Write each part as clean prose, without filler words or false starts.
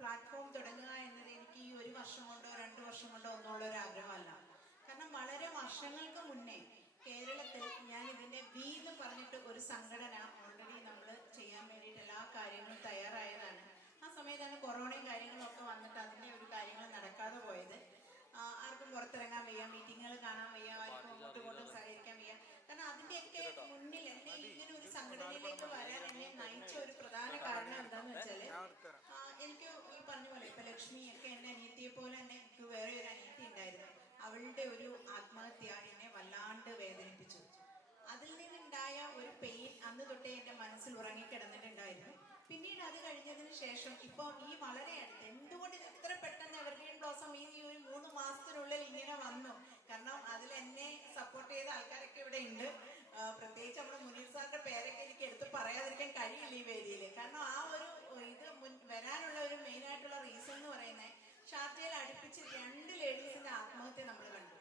Platform തുടങ്ങുക എന്നത് എനിക്ക് ഈ 1 വർഷം കൊണ്ടോ 2 വർഷം കൊണ്ടോ ഒന്നുള്ള ഒരു ആഗ്രഹമല്ല. കാരണം വളരെ വർഷങ്ങൾക്ക് മുന്നേ കേരളത്തിൽ ഞാൻ ഇതിൻ്റെ ബി എന്ന് പറഞ്ഞിട്ട് ഒരു സംഘടന ഓൾറെഡി നമ്മൾ ചെയ്യാൻ വേണ്ടിയിട്ട് എല്ലാ കാര്യങ്ങളും തയ്യാറായതാണ്. ആ സമയത്താണ് കൊറോണയും കാര്യങ്ങളും ഒക്കെ വന്നിട്ട് അതിൻ്റെ ഒരു കാര്യങ്ങൾ നടക്കാതെ പോയത്. ആർക്കും പുറത്തിറങ്ങാൻ വയ്യ, മീറ്റിങ്ങുകൾ കാണാൻ വയ്യ, ആർക്കും അങ്ങോട്ടും ഇങ്ങോട്ടും സഹകരിക്കാൻ വയ്യ. കാരണം അതിൻ്റെയൊക്കെ മുന്നിൽ എന്നെ ഇങ്ങനെ ഒരു സംഘടനയിലേക്ക് വരാൻ എന്നെ നയിച്ച ഒരു പ്രധാന കാരണം എന്താണെന്ന് വെച്ചാൽ, എനിക്ക് ഈ പറഞ്ഞ പോലെ ഇപ്പം ലക്ഷ്മിയൊക്കെ എൻ്റെ അനിയത്തിയെ പോലെ തന്നെ എനിക്ക് വേറെ ഒരു അനിയത്തി ഉണ്ടായിരുന്നു. അവളുടെ ഒരു ആത്മഹത്യ എന്നെ വല്ലാണ്ട് വേദനിപ്പിച്ചു. അതിൽ നിന്നുണ്ടായ ഒരു പെയിൻ അന്ന് തൊട്ടേ എൻ്റെ മനസ്സിൽ ഉറങ്ങിക്കിടന്നിട്ടുണ്ടായിരുന്നു. പിന്നീട് അത് കഴിഞ്ഞതിന് ശേഷം ഇപ്പോൾ ഈ വളരെ അടുത്ത് എന്തുകൊണ്ട് ഇത്ര പെട്ടെന്ന് എവർഗ്രീൻ ബ്ലോസം ഈ ഒരു 3 മാസത്തിനുള്ളിൽ ഇങ്ങനെ വന്നു? കാരണം അതിൽ എന്നെ സപ്പോർട്ട് ചെയ്ത ആൾക്കാരൊക്കെ ഇവിടെ ഉണ്ട്. പ്രത്യേകിച്ച് നമ്മുടെ മുനീർ സാറിന്റെ പേരൊക്കെ എനിക്ക് എടുത്ത് പറയാതിരിക്കാൻ കഴിയില്ല ഈ വേദിയിൽ. കാരണം ആ ഒരു ഇത് വരാനുള്ള ഒരു മെയിനായിട്ടുള്ള റീസൺ എന്ന് പറയുന്നത്, ഷാർജയിൽ അടുപ്പിച്ച് 2 ലേഡീസിന്റെ ആത്മഹത്യ നമ്മൾ കണ്ടു.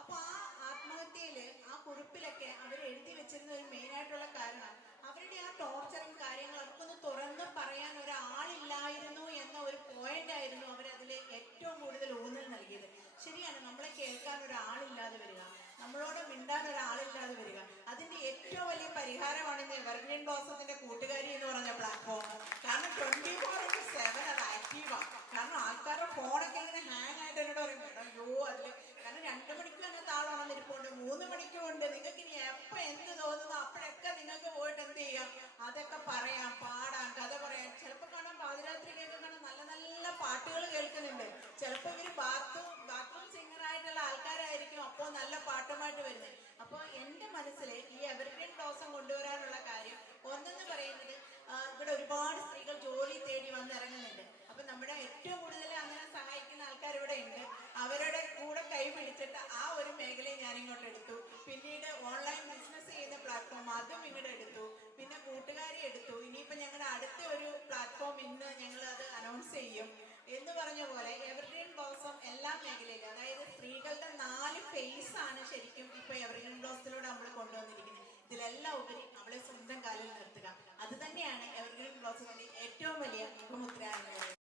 അപ്പോൾ ആ ആത്മഹത്യയിൽ ആ കുറിപ്പിലൊക്കെ അവർ എഴുതി വെച്ചിരുന്ന ഒരു മെയിനായിട്ടുള്ള കാരണം, അവരുടെ ആ ടോർച്ചറും കാര്യങ്ങളും അവർക്കൊന്ന് തുറന്ന് പറയാൻ ഒരാളില്ലായിരുന്നു എന്ന ഒരു പോയിന്റ് ആയിരുന്നു അവരതിൽ ഏറ്റവും കൂടുതൽ ഊന്നൽ നൽകിയത്. ശരിയാണ്, നമ്മളെ കേൾക്കാൻ ഒരാളില്ലാതെ വരിക, നമ്മളോട് മിണ്ടാൻ ഒരാളില്ലാതെ വരിക, അതിന്റെ ഏറ്റവും വലിയ പരിഹാരമാണ് ഇന്ന് എവർഗ്രീൻ ബ്ലോസത്തിന്റെ കൂട്ടുകാരി എന്ന് പറഞ്ഞ പ്ലാറ്റ്ഫോം. കാരണം 24/7 അത് ആക്റ്റീവാണ്. കാരണം ആൾക്കാരുടെ ഫോണൊക്കെ ഇങ്ങനെ ഹാങ് ആയിട്ട് എന്നോട് പറയും, അയ്യോ അതിൽ കാരണം 2 മണിക്കും അതിനകത്ത് ആളാണെന്നിരിപ്പുണ്ട്, 3 മണിക്കും ഉണ്ട്. നിങ്ങൾക്ക് ഇനി എപ്പോൾ എന്ത് തോന്നുന്നു അപ്പോഴൊക്കെ നിങ്ങൾക്ക് പോയിട്ട് എന്ത് ചെയ്യാം, അതൊക്കെ പറയാം, പാടാം, കഥ പറയാം. ചിലപ്പോൾ കാണാൻ പാതിരാത്രിക്കൊക്കെ കാണാൻ നല്ല നല്ല പാട്ടുകൾ കേൾക്കുന്നുണ്ട്. ചിലപ്പോൾ ഇവർ ബാത്റൂം സിംഗറായിട്ടുള്ള ആൾക്കാരായിരിക്കും അപ്പോൾ നല്ല പാട്ടുമായിട്ട് വരുന്നത്. അപ്പോൾ എൻ്റെ മനസ്സിൽ ഈ എവർഗ്രീൻ ബ്ലോസം കൊണ്ടുവരാനുള്ള കാര്യം ഒന്നെന്ന് പറയുന്നത്, ഇവിടെ ഒരുപാട് സ്ത്രീകൾ ജോലി തേടി വന്നിറങ്ങുന്നുണ്ട്. അപ്പം നമ്മുടെ ഏറ്റവും കൂടുതൽ അങ്ങനെ സഹായിക്കുന്ന ആൾക്കാർ ഇവിടെ ഉണ്ട്. അവരുടെ കൂടെ കൈ പിടിച്ചിട്ട് ആ ഒരു മേഖലയെ ഞാനിങ്ങോട്ട് എടുത്തു. പിന്നീട് ഓൺലൈൻ ബിസിനസ് ചെയ്യുന്ന പ്ലാറ്റ്ഫോം അതും ഇങ്ങോട്ട് എടുത്തു. പിന്നെ കൂട്ടുകാരെ എടുത്തു. ഇനിയിപ്പോൾ ഞങ്ങളുടെ അടുത്ത ഒരു പ്ലാറ്റ്ഫോം ഇന്ന് ഞങ്ങൾ അത് അനൗൺസ് ചെയ്യും. എന്ന് പറഞ്ഞ പോലെ എവർഗ്രീൻ ബ്ലോസം എല്ലാ മേഖലയിലും,